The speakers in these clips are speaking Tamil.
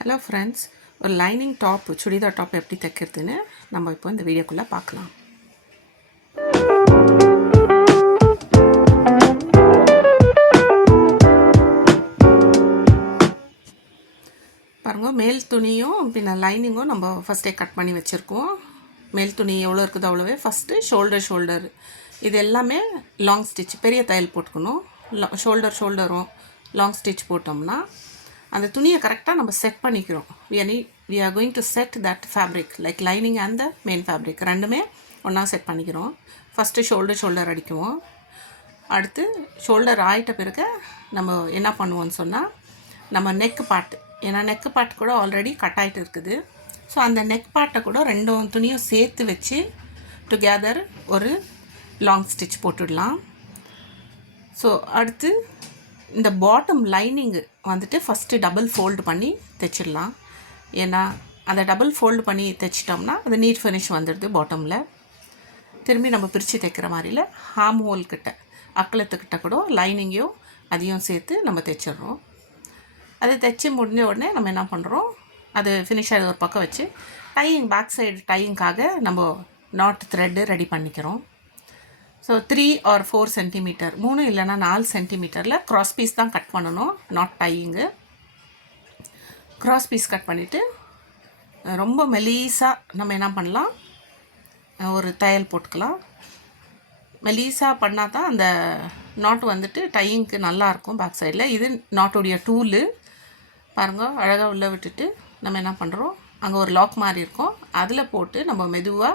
ஹலோ ஃப்ரெண்ட்ஸ், ஒரு லைனிங் டாப் சுடிதார் டாப் எப்படி தைக்கிறதுன்னு நம்ம இப்போ இந்த வீடியோக்குள்ளே பார்க்கலாம். பாருங்கள், மேல் துணியும் பின்ன லைனிங்கும் நம்ம ஃபஸ்ட்டே கட் பண்ணி வச்சுருக்கோம். மேல் துணி எவ்வளோ இருக்குதோ அவ்வளோவே ஃபஸ்ட்டு ஷோல்டர் இது எல்லாமே லாங் ஸ்டிச் பெரிய தையல் போட்டுக்கணும். ஷோல்டரும் லாங் ஸ்டிச் போட்டோம்னா அந்த துணியை கரெக்டாக நம்ம செட் பண்ணிக்கிறோம். we are going to set that fabric like lining and the main fabric ரெண்டுமே ஒன்றா செட் பண்ணிக்கிறோம். ஃபஸ்ட்டு ஷோல்டர் அடிக்குவோம். அடுத்து ஷோல்டர் ஆகிட்ட பிறகு நம்ம என்ன பண்ணுவோம்னு சொன்னால், நம்ம நெக் பார்ட், ஏன்னா நெக் பார்ட் கூட ஆல்ரெடி கட் ஆகிட்டு இருக்குது. ஸோ அந்த நெக் பார்ட்டை கூட ரெண்டும் துணியும் சேர்த்து வச்சு டுகெதர் ஒரு லாங் ஸ்டிச் போட்டுடலாம். ஸோ அடுத்து இந்த பாட்டம் லைனிங்கு வந்துட்டு ஃபஸ்ட்டு டபுள் ஃபோல்டு பண்ணி தைச்சிடலாம். ஏன்னா அதை டபுள் ஃபோல்டு பண்ணி தைச்சிட்டோம்னா அது நீட் ஃபினிஷ் வந்துடுது. பாட்டமில் திரும்பி நம்ம பிரித்து தைக்கிற மாதிரியில் ஹார்ம் ஹோல் கிட்ட அக்கலத்துக்கிட்ட கூட லைனிங்கையும் அதையும் சேர்த்து நம்ம தைச்சிட்றோம். அதை தைச்சி முடிஞ்ச உடனே நம்ம என்ன பண்ணுறோம், அது ஃபினிஷ் ஆகிடுது ஒரு பக்கம் வச்சு டையிங், பேக் சைடு டையிங்காக நம்ம நாட் த்ரெட்டு ரெடி பண்ணிக்கிறோம். ஸோ 3 or 4 சென்டிமீட்டர், 3 இல்லைனா 4 சென்டிமீட்டரில் க்ராஸ் பீஸ் தான் கட் பண்ணணும், not dyeing. Cross piece cut பண்ணிவிட்டு ரொம்ப மெலீஸாக நம்ம என்ன பண்ணலாம், ஒரு தையல் போட்டுக்கலாம். மெலீஸாக பண்ணால் தான் அந்த நாட் வந்துட்டு டையிங்க்கு நல்லாயிருக்கும் பேக் சைடில். இது நாட்டுடைய டூலு பாருங்கள், அழகாக உள்ளே விட்டுட்டு நம்ம என்ன பண்ணுறோம், அங்கே ஒரு லாக் மாதிரி இருக்கும், அதில் போட்டு நம்ம மெதுவாக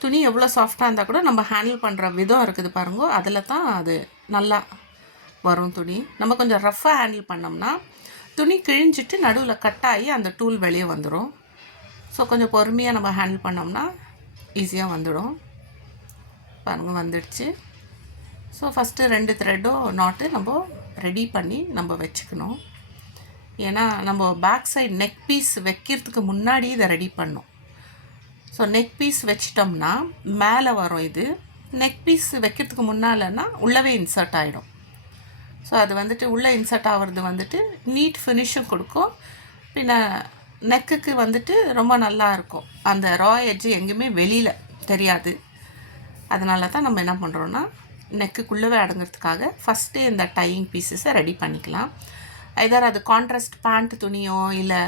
துணி எவ்வளோ சாஃப்டாக இருந்தால் கூட நம்ம ஹேண்டில் பண்ணுற விதம் இருக்குது பாருங்க, அதில் தான் அது நல்லா வரும். துணி நம்ம கொஞ்சம் ரஃப்பாக ஹேண்டில் பண்ணோம்னா துணி கிழிஞ்சிட்டு நடுவில் கட்டாகி அந்த டூல் வெளியே வந்துடும். ஸோ கொஞ்சம் பொறுமையாக நம்ம ஹேண்டில் பண்ணோம்னா ஈஸியாக வந்துடும். பாருங்கள், வந்துடுச்சு. ஸோ ஃபஸ்ட்டு 2 த்ரெட்டும் நாட்டு நம்ம ரெடி பண்ணி நம்ம வச்சுக்கணும். ஏன்னா நம்ம பேக் சைடு நெக் பீஸ் வைக்கிறதுக்கு முன்னாடி இதை ரெடி பண்ணோம். ஸோ நெக் பீஸ் வச்சிட்டோம்னா மேலே வரும். இது நெக் பீஸ் வைக்கிறதுக்கு முன்னாலன்னா உள்ளவே இன்சர்ட் ஆகிடும். ஸோ அது வந்துட்டு உள்ளே இன்சர்ட் ஆகிறது வந்துட்டு நீட் ஃபினிஷும் கொடுக்கும். பின்ன நெக்குக்கு வந்துட்டு ரொம்ப நல்லா இருக்கும். அந்த ரா எட்ஜு எங்கேயுமே வெளியில் தெரியாது. அதனால தான் நம்ம என்ன பண்ணுறோன்னா, நெக்குக்குள்ளவே அடங்கிறதுக்காக ஃபஸ்ட்டே இந்த டையிங் பீசஸை ரெடி பண்ணிக்கலாம். ஐதர் அது கான்ட்ராஸ்ட் பேண்ட் துணியோ இல்லை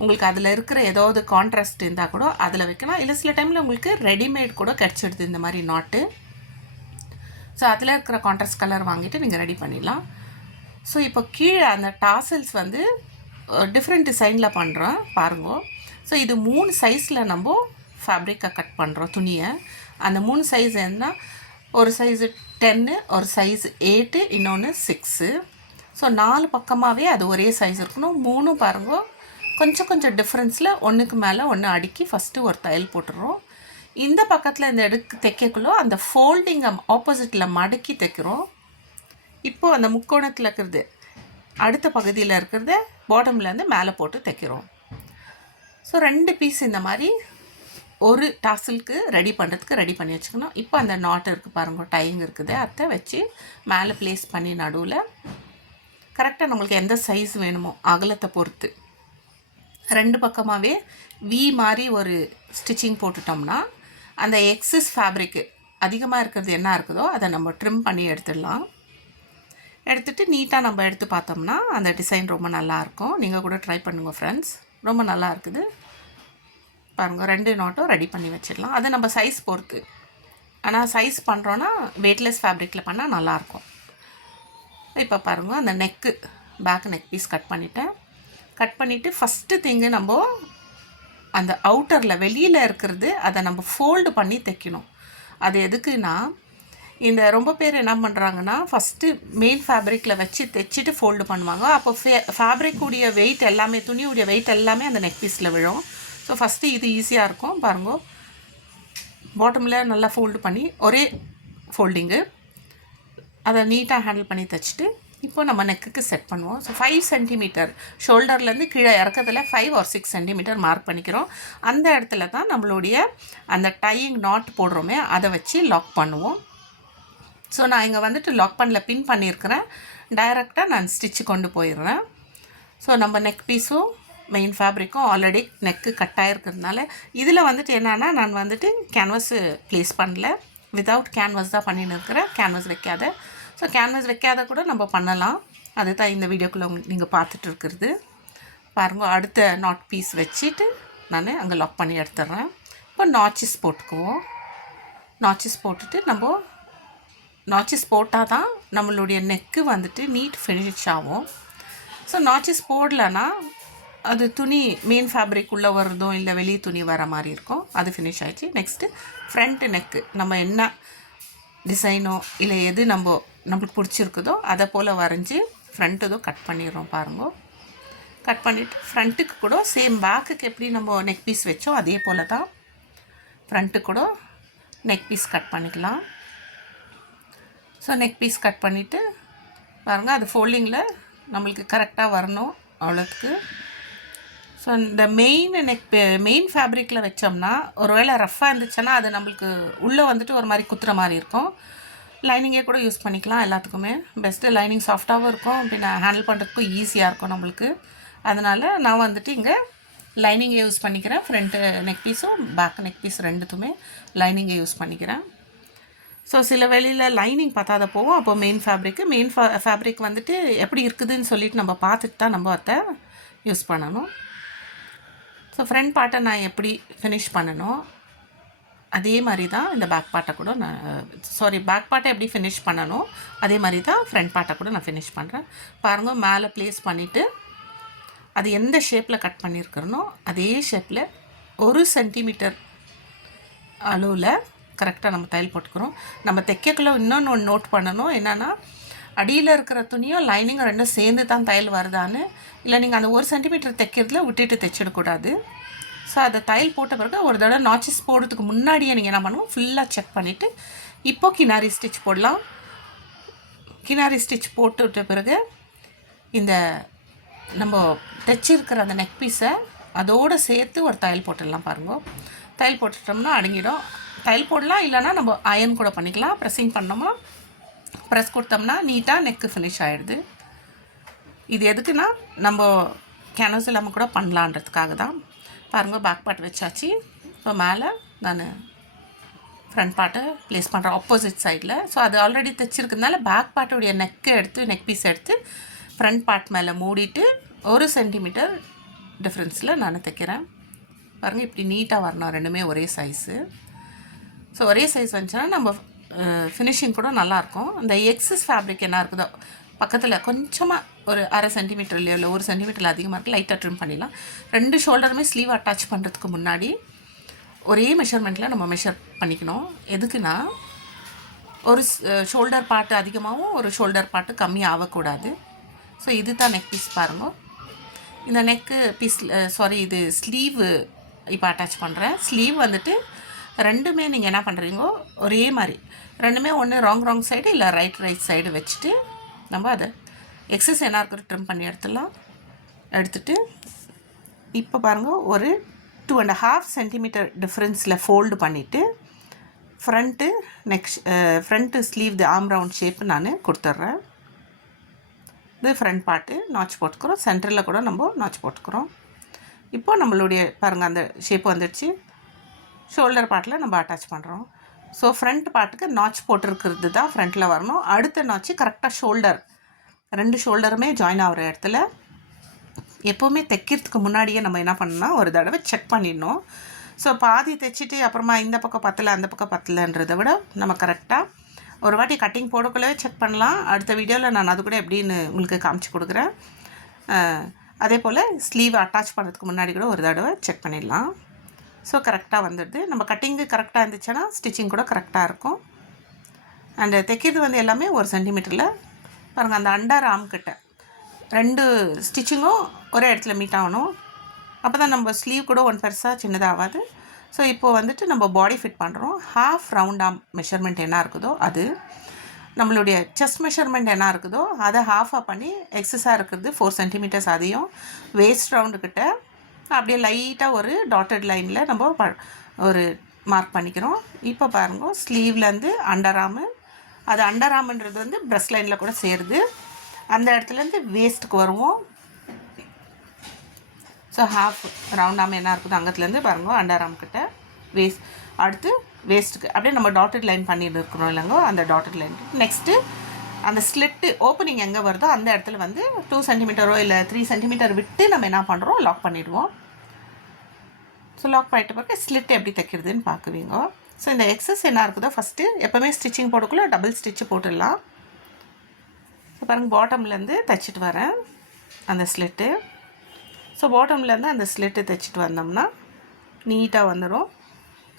உங்களுக்கு அதில் இருக்கிற ஏதாவது கான்ட்ராஸ்ட் இருந்தால் கூட அதில் வைக்கலாம். இல்லை சில டைமில் உங்களுக்கு ரெடிமேட் கூட கிடச்சிடுது இந்த மாதிரி நாட்டு. ஸோ அதில் இருக்கிற கான்ட்ராஸ்ட் கலர் வாங்கிட்டு நீங்கள் ரெடி பண்ணிடலாம். ஸோ இப்போ கீழே அந்த டாசல்ஸ் வந்து டிஃப்ரெண்ட் டிசைனில் பண்ணுறோம் பாருங்க. ஸோ இது 3 சைஸில் நம்ம ஃபேப்ரிக்கை கட் பண்ணுறோம் துணியை. அந்த 3 சைஸ் என்ன, ஒரு சைஸு 10, ஒரு சைஸ் 8, இன்னொன்று 6. ஸோ 4 பக்கமாகவே அது ஒரே சைஸ் இருக்கணும். 3 பாருங்க கொஞ்சம் டிஃப்ரென்ஸில் ஒன்றுக்கு மேலே ஒன்று அடுக்கி ஃபஸ்ட்டு ஒரு தையல் போட்டுடுறோம். இந்த பக்கத்தில் இந்த தைக்கக்குள்ளோ அந்த ஃபோல்டிங்கை ஆப்போசிட்டில் மடக்கி தைக்கிறோம். இப்போது அந்த முக்கோணத்தில் இருக்கிறது அடுத்த பகுதியில் இருக்கிறத பாட்டம்லேருந்து மேலே போட்டு தைக்கிறோம். ஸோ 2 பீஸ் இந்த மாதிரி ஒரு டாசலுக்கு ரெடி பண்ணுறதுக்கு ரெடி பண்ணி வச்சுக்கணும். இப்போ அந்த நாட் இருக்குது பாருங்கள், டையிங் இருக்குது, அதை வச்சு மேலே ப்ளேஸ் பண்ணி நடுவில் கரெக்டாக நம்மளுக்கு எந்த சைஸ் வேணுமோ அகலத்தை பொறுத்து 2 பக்கமாகவே வி மாதிரி ஒரு ஸ்டிச்சிங் போட்டுட்டோம்னா அந்த எக்ஸஸ் ஃபேப்ரிக்கு அதிகமாக இருக்கிறது என்ன இருக்குதோ அதை நம்ம ட்ரிம் பண்ணி எடுத்துடலாம். எடுத்துகிட்டு நீட்டாக நம்ம எடுத்து பார்த்தோம்னா அந்த டிசைன் ரொம்ப நல்லாயிருக்கும். நீங்கள் கூட ட்ரை பண்ணுங்கள் ஃப்ரெண்ட்ஸ், ரொம்ப நல்லா இருக்குது பாருங்கள். 2 நாட்டும் ரெடி பண்ணி வச்சிடலாம். அது நம்ம சைஸ் பொறுத்து. ஆனால் சைஸ் பண்ணுறோன்னா வெயிட்லெஸ் ஃபேப்ரிக்கில் பண்ணால் நல்லாயிருக்கும். இப்போ பாருங்கள், அந்த neck back neck piece cut பண்ணிவிட்டு ஃபஸ்ட்டு திங்கு நம்ம அந்த அவுட்டரில் வெளியில் இருக்கிறது அதை நம்ம ஃபோல்டு பண்ணி தைக்கணும். அது எதுக்குன்னா, இந்த ரொம்ப பேர் என்ன பண்ணுறாங்கன்னா ஃபஸ்ட்டு மெயின் ஃபேப்ரிக்கில் வச்சு தைச்சிட்டு ஃபோல்டு பண்ணுவாங்க. அப்போ ஃபேப்ரிக்குடைய வெயிட் எல்லாமே, துணியுடைய வெயிட் எல்லாமே அந்த நெக் பீஸில் விழும். ஸோ ஃபஸ்ட்டு இது ஈஸியாக இருக்கும் பாருங்க. பாட்டமில் நல்லா ஃபோல்டு பண்ணி ஒரே ஃபோல்டிங்கு அதை நீட்டாக ஹேண்டில் பண்ணி தைச்சிட்டு இப்போ நம்ம நெக்குக்கு செட் பண்ணுவோம். ஸோ 5 சென்டிமீட்டர் ஷோல்டர்லேருந்து கீழே இறக்கத்தில் 5 or 6 சென்டிமீட்டர் மார்க் பண்ணிக்கிறோம். அந்த இடத்துல தான் நம்மளுடைய அந்த டையிங் நாட் போடுறோமே அதை வச்சு லாக் பண்ணுவோம். ஸோ நான் இங்கே வந்துட்டு லாக் பண்ணல, பின் பண்ணியிருக்கிறேன். டைரெக்டாக நான் ஸ்டிச்சு கொண்டு போயிடுறேன். ஸோ நம்ம நெக் பீஸும் மெயின் ஃபேப்ரிக்கும் ஆல்ரெடி நெக்கு கட் ஆகிருக்கிறதுனால இதில் வந்துட்டு என்னென்னா நான் வந்துட்டு கேன்வஸு ப்ளேஸ் பண்ணல, வித்தவுட் கேன்வஸ் தான் பண்ணின்னு இருக்கிறேன், கேன்வஸ் வைக்காத. ஸோ கேன்வஸ் வைக்காத கூட நம்ம பண்ணலாம். அதுதான் இந்த வீடியோக்குள்ளே நீங்கள் பார்த்துட்டு இருக்கிறது பாருங்க. அடுத்த நாட் பீஸ் வச்சுட்டு நான் அங்கே லாக் பண்ணி எடுத்துடுறேன். இப்போ நாச்சஸ் போட்டுக்குவோம். நாச்சஸ் போட்டுட்டு நம்ம நாச்சஸ் போட்டால் தான் நம்மளுடைய நெக்கு வந்துட்டு நீட் ஃபினிஷ் ஆகும். ஸோ நாச்சஸ் போடலைன்னா அது துணி மெயின் ஃபேப்ரிக் உள்ளே வருதோ இல்லை வெளியே துணி வர மாதிரி இருக்கும். அது ஃபினிஷ் ஆகிடுச்சு. நெக்ஸ்ட்டு ஃப்ரண்ட்டு நெக்கு நம்ம என்ன டிசைனோ இல்லை எது நம்மளுக்கு பிடிச்சிருக்குதோ அதை போல் வரைஞ்சி ஃப்ரண்ட்டு கட் பண்ணிடுறோம் பாருங்க. கட் பண்ணிவிட்டு ஃப்ரண்ட்டுக்கு கூட சேம் பேக்குக்கு எப்படி நம்ம நெக் பீஸ் வச்சோம் அதே போல் தான் ஃப்ரண்ட்டுக்கு கூட நெக் பீஸ் கட் பண்ணிக்கலாம். ஸோ நெக் பீஸ் கட் பண்ணிவிட்டு பாருங்கள், அது ஃபோல்டிங்கில் நம்மளுக்கு கரெக்டாக வரணும் அவ்வளோத்துக்கு. ஸோ இந்த மெயின் ஃபேப்ரிக்கில் வச்சோம்னா ஒருவேளை ரஃப்பாக இருந்துச்சுன்னா அது நம்மளுக்கு உள்ளே வந்துட்டு ஒரு மாதிரி குத்துற மாதிரி இருக்கும். லைனிங்கே கூட யூஸ் பண்ணிக்கலாம். எல்லாத்துக்குமே பெஸ்ட்டு லைனிங் சாஃப்டாகவும் இருக்கும், பின்ன ஹேண்டில் பண்ணுறதுக்கும் ஈஸியாக இருக்கும் நம்மளுக்கு. அதனால் நான் வந்துட்டு இங்கே லைனிங்கை யூஸ் பண்ணிக்கிறேன். ஃப்ரண்ட்டு நெக் பீஸும் பேக் நெக் பீஸ் ரெண்டுத்துமே லைனிங்கை யூஸ் பண்ணிக்கிறேன். ஸோ சில வெளியில் லைனிங் பார்த்தாத போவோம். அப்போ மெயின் ஃபேப்ரிக் வந்துட்டு எப்படி இருக்குதுன்னு சொல்லிட்டு நம்ம பார்த்துட்டு தான் நம்ம அதை யூஸ் பண்ணணும். ஸோ ஃப்ரண்ட் பார்ட்டை நான் எப்படி ஃபினிஷ் பண்ணணும் அதே மாதிரி தான் இந்த பேக் பார்ட்டை கூட பேக் பார்ட்டை எப்படி ஃபினிஷ் பண்ணணும் அதே மாதிரி தான் ஃப்ரண்ட் பார்ட்டை கூட நான் ஃபினிஷ் பண்ணுறேன். பாருங்கள், மேலே ப்ளேஸ் பண்ணிவிட்டு அது எந்த ஷேப்பில் கட் பண்ணியிருக்கிறனோ அதே ஷேப்பில் 1 சென்டிமீட்டர் அளவில் கரெக்டாக நம்ம தையல் போட்டுக்கிறோம். நம்ம தைக்கக்குள்ளே இன்னொன்று ஒன்று நோட் பண்ணணும். என்னென்னா அடியில் இருக்கிற துணியும் லைனிங்கும் ரெண்டும் சேர்ந்து தான் தையல் வருதான்னு, இல்லை நீங்கள் அந்த 1 சென்டிமீட்டர் தைக்கிறதுல விட்டுட்டு தைச்சிடக்கூடாது. ஸோ அதை தையல் போட்ட பிறகு ஒரு தடவை நாச்சஸ் போடுறதுக்கு முன்னாடியே நீங்கள் என்ன பண்ணுவோம், ஃபுல்லாக செக் பண்ணிவிட்டு இப்போது கினாரி ஸ்டிச் போடலாம். கினாரி ஸ்டிச் போட்டுவிட்ட பிறகு இந்த நம்ம தைச்சிருக்கிற அந்த நெக் பீஸை அதோடு சேர்த்து ஒரு தையல் போட்டுடலாம். பாருங்கள், தையல் போட்டுட்டோம்னா அடங்கிடும். தையல் போடலாம், இல்லைனா நம்ம அயன் கூட பண்ணிக்கலாம். ப்ரெஸ்ஸிங் பண்ணோம்னா ப்ரெஸ் கொடுத்தோம்னா நீட்டாக நெக்கு ஃபினிஷ் ஆகிடுது. இது எதுக்குன்னா நம்ம கேன்வஸ் இல்லாமல் கூட பண்ணலான்றதுக்காக தான். பாருங்கள், பேக் பார்ட் வச்சாச்சு. இப்போ மேலே நான் ஃப்ரண்ட் பார்ட்டை ப்ளேஸ் பண்ணுறேன் ஆப்போசிட் சைடில். ஸோ அது ஆல்ரெடி தைச்சிருக்கிறதுனால பேக் பார்ட்டுடைய நெக் பீஸ் எடுத்து ஃப்ரண்ட் பார்ட் மேலே மூடிட்டு 1 சென்டிமீட்டர் டிஃப்ரென்ஸில் நான் தைக்கிறேன். பாருங்கள், இப்படி நீட்டாக வரணும். ரெண்டுமே ஒரே சைஸு. ஸோ ஒரே சைஸ் வந்துச்சுன்னா நம்ம ஃபினிஷிங் கூட நல்லாயிருக்கும். இந்த எக்ஸஸ் ஃபேப்ரிக் என்ன இருக்குதோ பக்கத்தில் கொஞ்சமாக ஒரு 1/2 சென்டிமீட்டர்லையோ இல்லை 1 சென்டிமீட்டரில் அதிகமாக இருக்குது, லைட்டாக ட்ரிம் பண்ணிடலாம். 2 ஷோல்டருமே ஸ்லீவ் அட்டாச் பண்ணுறதுக்கு முன்னாடி ஒரே மெஷர்மெண்ட்டில் நம்ம மெஷர் பண்ணிக்கணும். எதுக்குன்னா ஒரு ஷோல்டர் பார்ட்டு அதிகமாகவும் ஒரு ஷோல்டர் பார்ட்டு கம்மி ஆகக்கூடாது. ஸோ இது தான் நெக் பீஸ். பாருங்கள், இந்த நெக்கு பீஸ் இது ஸ்லீவு இப்போ அட்டாச் பண்ணுறேன். ஸ்லீவ் வந்துட்டு ரெண்டுமே நீங்கள் என்ன பண்ணுறீங்கோ ஒரே மாதிரி ரெண்டுமே ஒன்று ராங் சைடு இல்லை ரைட் சைடு வச்சுட்டு நம்ம அதை எக்ஸஸ் என்ன இருக்கிற ட்ரிம் பண்ணி எடுத்துட்டு இப்போ பாருங்கள், ஒரு 2.5 சென்டிமீட்டர் டிஃப்ரென்ஸில் ஃபோல்டு பண்ணிவிட்டு front sleeve arm round shape நான் கொடுத்துட்றேன். இது ஃப்ரண்ட் பார்ட்டு நாச் போட்டுக்கிறோம். சென்டரில் கூட நம்ம நாச் போட்டுக்கிறோம். இப்போ நம்மளுடைய பாருங்கள் அந்த ஷேப் வந்துடுச்சு. ஷோல்டர் பார்ட்டில் நம்ம அட்டாச் பண்ணுறோம். ஸோ ஃப்ரண்ட் பார்ட்டுக்கு நாச் போட்டிருக்கிறது தான் ஃப்ரண்ட்டில் வரணும். அடுத்த நாச்சு கரெக்டாக 2 ஷோல்டருமே ஜாயின் ஆகிற இடத்துல எப்போவுமே தைக்கிறதுக்கு முன்னாடியே நம்ம என்ன பண்ணணும்னா ஒரு தடவை செக் பண்ணிடணும். ஸோ பாதி தைச்சிட்டு அப்புறமா இந்த பக்கம் பத்தலை அந்த பக்கம் பத்தலைன்றதை விட நம்ம கரெக்டாக ஒரு வாட்டி கட்டிங் போடக்குள்ளே செக் பண்ணலாம். அடுத்த வீடியோவில் நான் அது கூட எப்படின்னு உங்களுக்கு காமிச்சு கொடுக்குறேன். அதே போல் ஸ்லீவ் அட்டாச் பண்ணுறதுக்கு முன்னாடி கூட ஒரு தடவை செக் பண்ணிடலாம். ஸோ கரெக்டாக வந்துடுது. நம்ம கட்டிங்கு கரெக்டாக இருந்துச்சுன்னா ஸ்டிச்சிங் கூட கரெக்டாக இருக்கும். அண்டு தைக்கிறது எல்லாமே 1 சென்டிமீட்டரில் பாருங்கள், அந்த அண்டர் ஆர்ம் கிட்ட 2 ஸ்டிச்சிங்கும் ஒரே இடத்துல மீட் ஆகணும். அப்போ தான் நம்ம ஸ்லீவ் கூட பெருசாக சின்னதாகாது. ஸோ இப்போது நம்ம பாடி ஃபிட் பண்ணுறோம். ஹாஃப் ரவுண்ட் ஆர்ம் மெஷர்மெண்ட் என்ன இருக்குதோ அது, நம்மளுடைய செஸ்ட் மெஷர்மெண்ட் என்ன இருக்குதோ அதை ஹாஃபாக பண்ணி எக்ஸஸாக இருக்கிறது 4 சென்டிமீட்டர்ஸ் அதையும் வேஸ்ட் ரவுண்டுக்கிட்ட அப்படியே லைட்டாக ஒரு டாட்டட் லைனில் நம்ம ஒரு மார்க் பண்ணிக்கிறோம். இப்போ பாருங்க, ஸ்லீவ்லேருந்து அண்டர் ஆர்மு, அது அண்டர் ஆர்முன்றது ப்ரெஸ்ட் லைனில் கூட சேருது. அந்த இடத்துலேருந்து வேஸ்ட்டுக்கு வருவோம். ஸோ ஹாஃப் ரவுண்டாமல் என்ன இருக்குதோ அங்கத்துலேருந்து பாருங்க அண்டர் ஆர்ம் கிட்ட வேஸ்ட், அடுத்து வேஸ்ட்டுக்கு அப்படியே நம்ம டாட்டட் லைன் பண்ணிட்டு இருக்கிறோம் இல்லைங்கோ, அந்த டாட்டட் லைன். நெக்ஸ்ட்டு அந்த ஸ்லிட்டு ஓப்பனிங் எங்கே வருதோ அந்த இடத்துல வந்து 2 சென்டிமீட்டரோ இல்லை 3 சென்டிமீட்டர் விட்டு நம்ம என்ன பண்ணுறோம், லாக் பண்ணிவிடுவோம். ஸோ லாக் பண்ணிட்ட பிறகு ஸ்லிட் எப்படி தைக்கிறதுன்னு பார்க்குவீங்க. ஸோ இந்த எக்ஸஸ் என்ன இருக்குதோ ஃபஸ்ட்டு எப்போவுமே ஸ்டிச்சிங் போட்டுக்குள்ள டபுள் ஸ்டிச்சு போட்டுடலாம். ஸோ பாருங்கள் பாட்டம்லேருந்து தைச்சிட்டு வரேன் அந்த ஸ்லிட்டு. ஸோ பாட்டம்லேருந்து அந்த ஸ்லிட்டு தைச்சிட்டு வந்தோம்னா நீட்டாக வந்துடும்.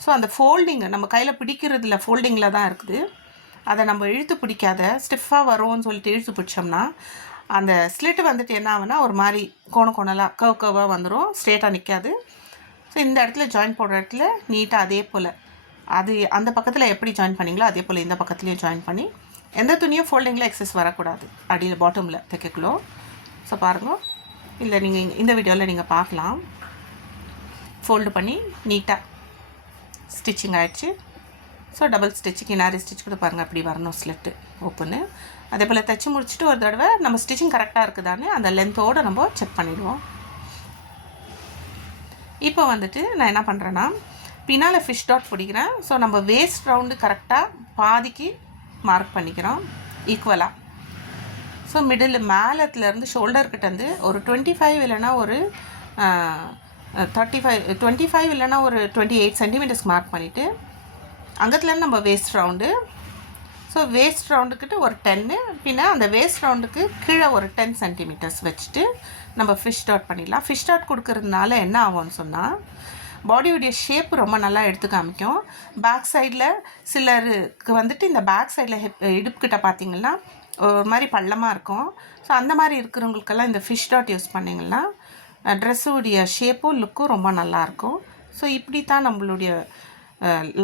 ஸோ அந்த ஃபோல்டிங்கு நம்ம கையில் பிடிக்கிறதுல ஃபோல்டிங்கில் தான் இருக்குது. அதை நம்ம இழுத்து பிடிக்காத ஸ்டிஃபாக வரும்னு சொல்லிட்டு இழுத்து பிடிச்சோம்னா அந்த ஸ்லிட்டு வந்துட்டு என்ன ஆகுனா ஒரு மாதிரி கோணலாக கர்வாக வந்துடும், ஸ்ட்ரெயிட்டாக நிற்காது. ஸோ இந்த இடத்துல ஜாயின் போடுற இடத்துல நீட்டாக அதே போல் அது அந்த பக்கத்தில் எப்படி ஜாயின் பண்ணிங்களோ அதே போல் இந்த பக்கத்துலேயும் ஜாயின் பண்ணி எந்த துணியும் ஃபோல்டிங்கில் எக்ஸஸ் வரக்கூடாது அடியில் பாட்டமில் தைக்கக்குள்ளோ. ஸோ பாருங்கள், இல்லை நீங்கள் இந்த வீடியோவில் நீங்கள் பார்க்கலாம். ஃபோல்டு பண்ணி நீட்டாக ஸ்டிச்சிங் ஆகிடுச்சு. ஸோ டபுள் ஸ்டிச்சு கினாரி ஸ்டிச் கூட பாருங்கள் அப்படி வரணும் ஸ்லிட்டு ஓப்பனு. அதே போல் தைச்சி முடிச்சுட்டு ஒரு தடவை நம்ம ஸ்டிச்சிங் கரெக்டாக இருக்குதான்னு அந்த லென்த்தோடு நம்ம செக் பண்ணிவிடுவோம். இப்போ வந்துட்டு நான் என்ன பண்ணுறேன்னா பின்னால் ஃபிஷ் டாட் பிடிக்கிறேன். ஸோ நம்ம வேஸ்ட் ரவுண்டு கரெக்டாக பாதிக்கு மார்க் பண்ணிக்கிறோம் ஈக்குவலாக. ஸோ மிடில் மேலத்துலேருந்து ஷோல்டர்கிட்டேருந்து ஒரு 25 இல்லைன்னா ஒரு 25 இல்லைன்னா ஒரு 28 சென்டிமீட்டர்ஸ்க்கு மார்க் பண்ணிவிட்டு அங்கத்துலேருந்து நம்ம வேஸ்ட் ரவுண்டு. ஸோ வேஸ்ட் ரவுண்டுக்கிட்ட ஒரு 10, பின்ன அந்த வேஸ்ட் ரவுண்டுக்கு கீழே ஒரு 10 சென்டிமீட்டர்ஸ் வச்சுட்டு நம்ம ஃபிஷ் டாட் பண்ணிடலாம். ஃபிஷ் டாட் கொடுக்கறதுனால என்ன ஆகும்னு சொன்னால் பாடியோடைய ஷேப் ரொம்ப நல்லா எடுத்து காமிக்கும். பேக் சைடில் சிலருக்கு வந்துட்டு இந்த பேக் சைடில் இடுப்புக்கிட்ட பார்த்திங்கன்னா ஒரு மாதிரி பள்ளமாக இருக்கும். ஸோ அந்த மாதிரி இருக்கிறவங்களுக்கெல்லாம் இந்த ஃபிஷ் டாட் யூஸ் பண்ணிங்கன்னா ட்ரெஸ்ஸுடைய ஷேப்பும் லுக்கும் ரொம்ப நல்லாயிருக்கும். ஸோ இப்படி தான் நம்மளுடைய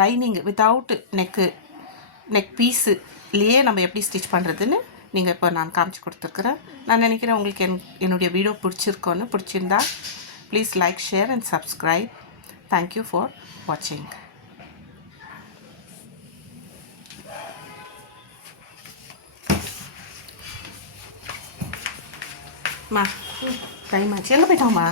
லைனிங் வித்தவுட் நெக் பீஸுலேயே நம்ம எப்படி ஸ்டிச் பண்ணுறதுன்னு நீங்கள் இப்போ நான் காமிச்சு கொடுத்துருக்குறேன். நான் நினைக்கிறேன் உங்களுக்கு என்னுடைய வீடியோ பிடிச்சிருந்தா please like, share and subscribe. Thank you for வாட்சிங். டைம் ஆச்சு, எங்கே போயிட்டோம்மா?